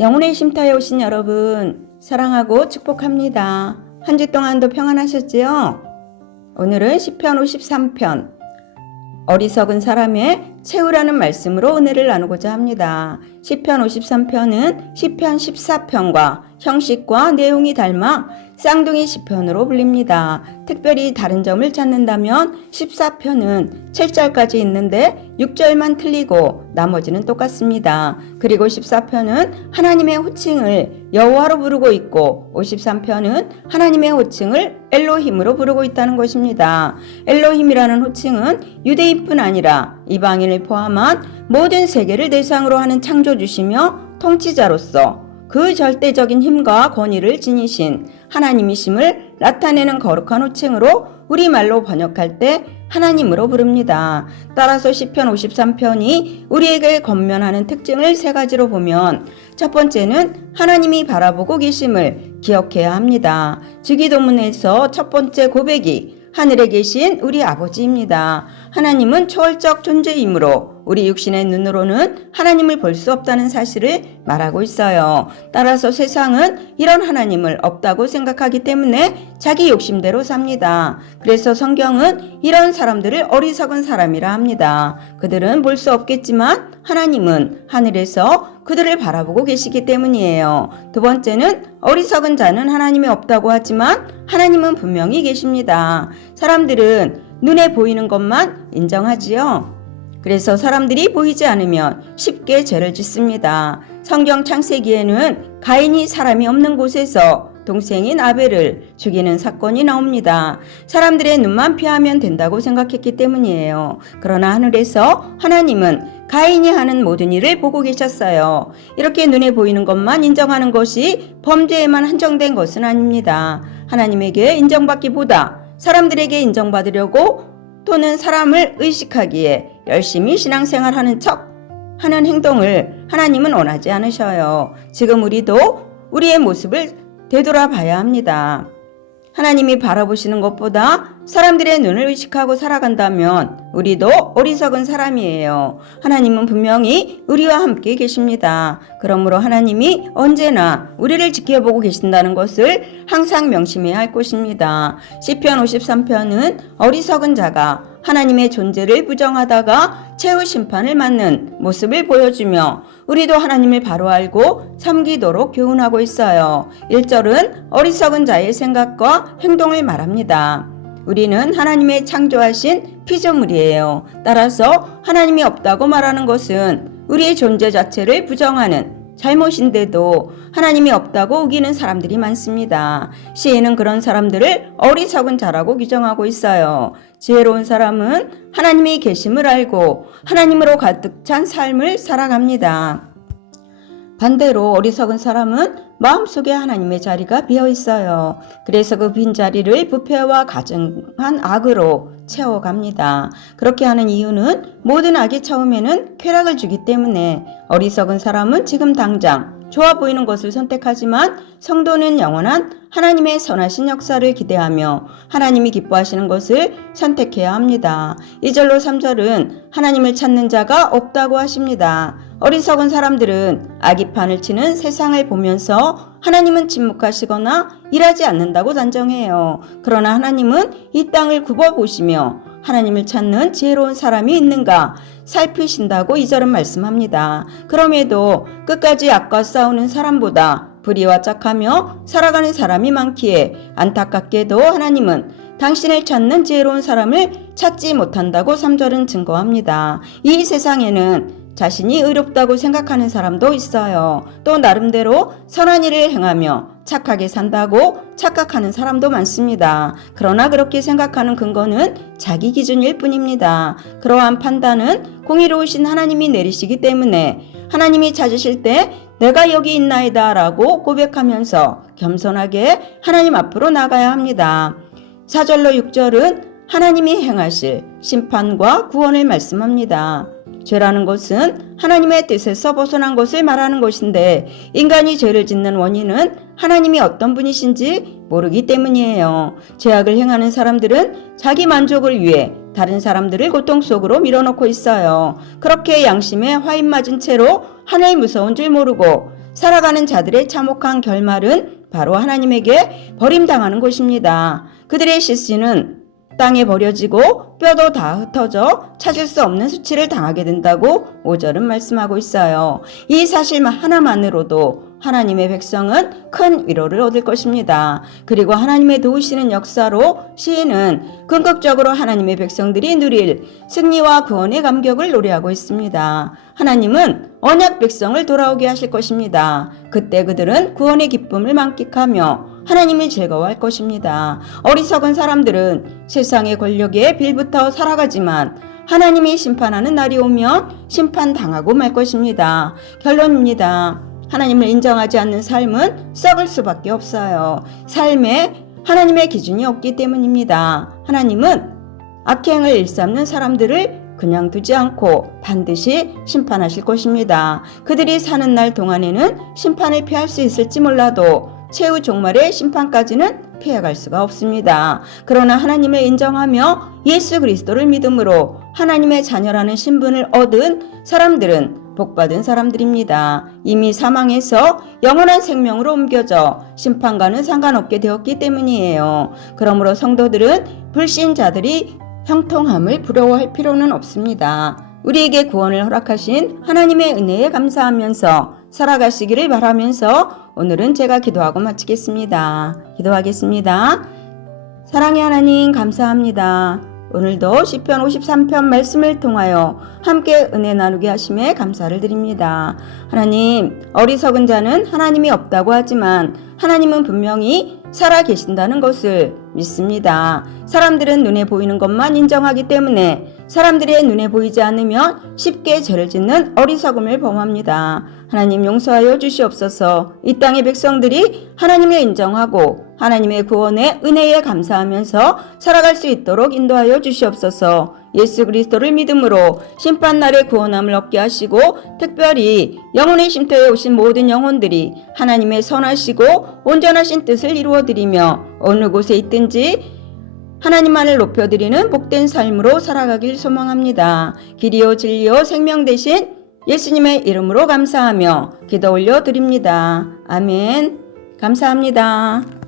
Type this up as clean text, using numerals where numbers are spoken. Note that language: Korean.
영혼의 쉼터에 오신 여러분, 사랑하고 축복합니다. 한 주 동안도 평안하셨지요? 오늘은 시편 53편, 어리석은 사람의 최후라는 말씀으로 은혜를 나누고자 합니다. 시편 53편은 시편 14편과 형식과 내용이 닮아 쌍둥이 시편으로 불립니다. 특별히 다른 점을 찾는다면 14편은 7절까지 있는데 6절만 틀리고 나머지는 똑같습니다. 그리고 14편은 하나님의 호칭을 여호와로 부르고 있고 53편은 하나님의 호칭을 엘로힘으로 부르고 있다는 것입니다. 엘로힘이라는 호칭은 유대인뿐 아니라 이방인을 포함한 모든 세계를 대상으로 하는 창조주시며 통치자로서 그 절대적인 힘과 권위를 지니신 하나님이심을 나타내는 거룩한 호칭으로 우리말로 번역할 때 하나님으로 부릅니다. 따라서 시편 53편이 우리에게 권면하는 특징을 세 가지로 보면 첫 번째는 하나님이 바라보고 계심을 기억해야 합니다. 주기도문에서 첫 번째 고백이 하늘에 계신 우리 아버지입니다. 하나님은 초월적 존재이므로 우리 육신의 눈으로는 하나님을 볼 수 없다는 사실을 말하고 있어요. 따라서 세상은 이런 하나님을 없다고 생각하기 때문에 자기 욕심대로 삽니다. 그래서 성경은 이런 사람들을 어리석은 사람이라 합니다. 그들은 볼 수 없겠지만 하나님은 하늘에서 그들을 바라보고 계시기 때문이에요. 두 번째는 어리석은 자는 하나님이 없다고 하지만 하나님은 분명히 계십니다. 사람들은 눈에 보이는 것만 인정하지요. 그래서 사람들이 보이지 않으면 쉽게 죄를 짓습니다. 성경 창세기에는 가인이 사람이 없는 곳에서 동생인 아벨을 죽이는 사건이 나옵니다. 사람들의 눈만 피하면 된다고 생각했기 때문이에요. 그러나 하늘에서 하나님은 가인이 하는 모든 일을 보고 계셨어요. 이렇게 눈에 보이는 것만 인정하는 것이 범죄에만 한정된 것은 아닙니다. 하나님에게 인정받기보다 사람들에게 인정받으려고 또는 사람을 의식하기에 열심히 신앙생활하는 척 하는 행동을 하나님은 원하지 않으셔요. 지금 우리도 우리의 모습을 되돌아봐야 합니다. 하나님이 바라보시는 것보다 사람들의 눈을 의식하고 살아간다면 우리도 어리석은 사람이에요. 하나님은 분명히 우리와 함께 계십니다. 그러므로 하나님이 언제나 우리를 지켜보고 계신다는 것을 항상 명심해야 할 것입니다. 시편 53편은 어리석은 자가 하나님의 존재를 부정하다가 최후 심판을 맞는 모습을 보여주며 우리도 하나님을 바로 알고 섬기도록 교훈하고 있어요. 1절은 어리석은 자의 생각과 행동을 말합니다. 우리는 하나님의 창조하신 피조물이에요. 따라서 하나님이 없다고 말하는 것은 우리의 존재 자체를 부정하는 잘못인데도 하나님이 없다고 우기는 사람들이 많습니다. 시인은 그런 사람들을 어리석은 자라고 규정하고 있어요. 지혜로운 사람은 하나님이 계심을 알고 하나님으로 가득 찬 삶을 살아갑니다. 반대로 어리석은 사람은 마음속에 하나님의 자리가 비어 있어요. 그래서 그 빈자리를 부패와 가증한 악으로 채워갑니다. 그렇게 하는 이유는 모든 악이 처음에는 쾌락을 주기 때문에 어리석은 사람은 지금 당장 좋아 보이는 것을 선택하지만 성도는 영원한 하나님의 선하신 역사를 기대하며 하나님이 기뻐하시는 것을 선택해야 합니다. 2절로 3절은 하나님을 찾는 자가 없다고 하십니다. 어리석은 사람들은 악의판을 치는 세상을 보면서 하나님은 침묵하시거나 일하지 않는다고 단정해요. 그러나 하나님은 이 땅을 굽어보시며 하나님을 찾는 지혜로운 사람이 있는가 살피신다고 2절은 말씀합니다. 그럼에도 끝까지 악과 싸우는 사람보다 불의와 짝하며 살아가는 사람이 많기에 안타깝게도 하나님은 당신을 찾는 지혜로운 사람을 찾지 못한다고 3절은 증거합니다. 이 세상에는 자신이 의롭다고 생각하는 사람도 있어요. 또 나름대로 선한 일을 행하며 착하게 산다고 착각하는 사람도 많습니다. 그러나 그렇게 생각하는 근거는 자기 기준일 뿐입니다. 그러한 판단은 공의로우신 하나님이 내리시기 때문에 하나님이 찾으실 때 내가 여기 있나이다 라고 고백하면서 겸손하게 하나님 앞으로 나가야 합니다. 4절로 6절은 하나님이 행하실 심판과 구원을 말씀합니다. 죄라는 것은 하나님의 뜻에서 벗어난 것을 말하는 것인데 인간이 죄를 짓는 원인은 하나님이 어떤 분이신지 모르기 때문이에요. 죄악을 행하는 사람들은 자기 만족을 위해 다른 사람들을 고통 속으로 밀어넣고 있어요. 그렇게 양심에 화인 맞은 채로 하늘 무서운 줄 모르고 살아가는 자들의 참혹한 결말은 바로 하나님에게 버림당하는 것입니다. 그들의 실수는 땅에 버려지고 뼈도 다 흩어져 찾을 수 없는 수치를 당하게 된다고 5절은 말씀하고 있어요. 이 사실 하나만으로도 하나님의 백성은 큰 위로를 얻을 것입니다. 그리고 하나님의 도우시는 역사로 시인은 궁극적으로 하나님의 백성들이 누릴 승리와 구원의 감격을 노래하고 있습니다. 하나님은 언약 백성을 돌아오게 하실 것입니다. 그때 그들은 구원의 기쁨을 만끽하며 하나님을 즐거워할 것입니다. 어리석은 사람들은 세상의 권력에 빌부터 살아가지만 하나님이 심판하는 날이 오면 심판당하고 말 것입니다. 결론입니다. 하나님을 인정하지 않는 삶은 썩을 수밖에 없어요. 삶에 하나님의 기준이 없기 때문입니다. 하나님은 악행을 일삼는 사람들을 그냥 두지 않고 반드시 심판하실 것입니다. 그들이 사는 날 동안에는 심판을 피할 수 있을지 몰라도 최후 종말의 심판까지는 피해갈 수가 없습니다. 그러나 하나님을 인정하며 예수 그리스도를 믿음으로 하나님의 자녀라는 신분을 얻은 사람들은 복받은 사람들입니다. 이미 사망에서 영원한 생명으로 옮겨져 심판과는 상관없게 되었기 때문이에요. 그러므로 성도들은 불신자들이 형통함을 부러워할 필요는 없습니다. 우리에게 구원을 허락하신 하나님의 은혜에 감사하면서 살아가시기를 바라면서 오늘은 제가 기도하고 마치겠습니다. 기도하겠습니다. 사랑의 하나님 감사합니다. 오늘도 시편 53편 말씀을 통하여 함께 은혜 나누게 하심에 감사를 드립니다. 하나님, 어리석은 자는 하나님이 없다고 하지만 하나님은 분명히 살아 계신다는 것을 믿습니다. 사람들은 눈에 보이는 것만 인정하기 때문에 사람들의 눈에 보이지 않으면 쉽게 죄를 짓는 어리석음을 범합니다. 하나님 용서하여 주시옵소서. 이 땅의 백성들이 하나님을 인정하고 하나님의 구원의 은혜에 감사하면서 살아갈 수 있도록 인도하여 주시옵소서. 예수 그리스도를 믿음으로 심판날의 구원함을 얻게 하시고 특별히 영혼의 쉼터에 오신 모든 영혼들이 하나님의 선하시고 온전하신 뜻을 이루어드리며 어느 곳에 있든지 하나님만을 높여드리는 복된 삶으로 살아가길 소망합니다. 길이요 진리요 생명 되신 예수님의 이름으로 감사하며 기도 올려드립니다. 아멘. 감사합니다.